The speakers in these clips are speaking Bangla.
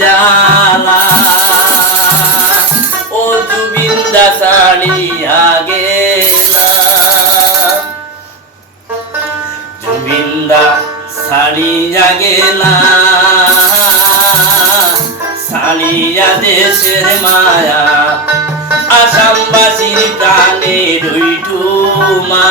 জালা ও জুবিন্দা সাড়িয়া গেলা জুবিন্দা সাড়িয়া গেলা দেশের মায়া আসামবাসীর প্রাণে রইটুমা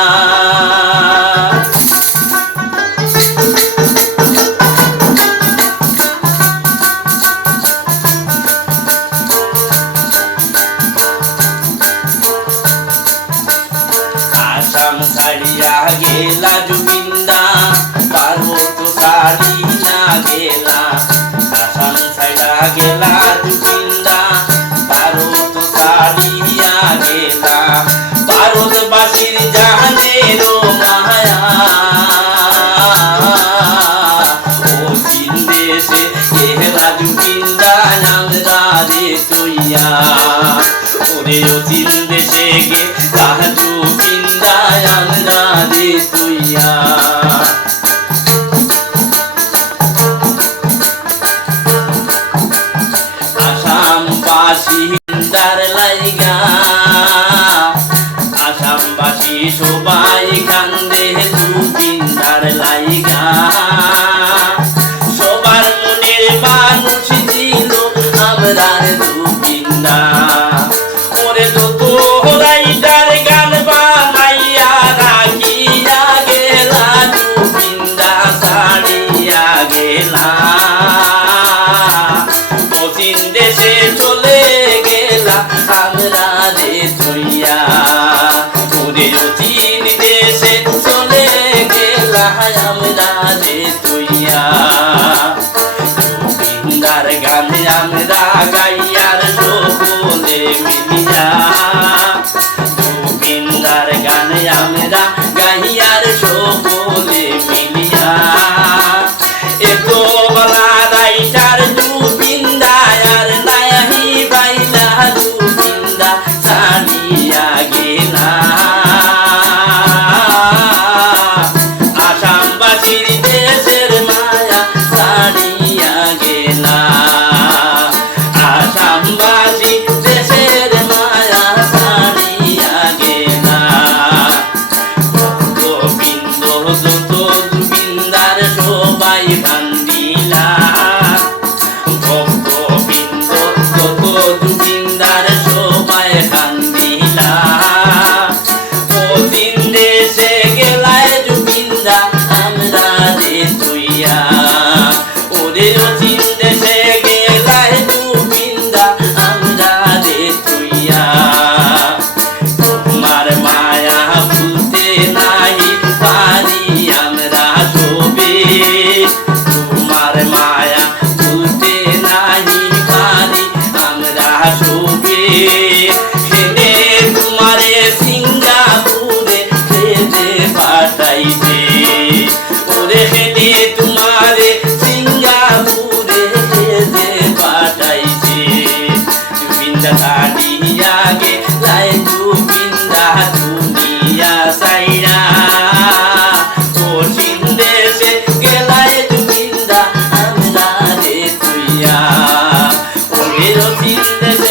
আসাম সারিয়া গেলা জুবিন্দা পার্বত সারি না গেলা। আসাম সাইরা গেলা জুবিন্দা পার্বত সারিয়া গেলা। পার্বতবাসীর জাহানের মায়া। ও চিন্দেশে এহরা জুবিন্দা আমরা রে তুইয়া। ওরে ও চিন্দেশে গে তাহাজু বিন্দায় আমরা রে তুইয়া গেলা। পশ্চিম দেশে চলে গেলা আমরা রে তুইয়া ওরে চীন দেশে চলে গেলা আমরা রে তুইয়া জুবিন্দার গানে আমরা গাইয়ার সকলে মিলিয়া জুবিন্দার গানে আমরা you done. সুখে সেনে তোমারে সিঙ্গাপুরে সেজে তোমারে সিঙ্গাপুরে সেজে পাঠাইছে। বিন্দা দাঁড়িয়ে আগে লাইন Little did they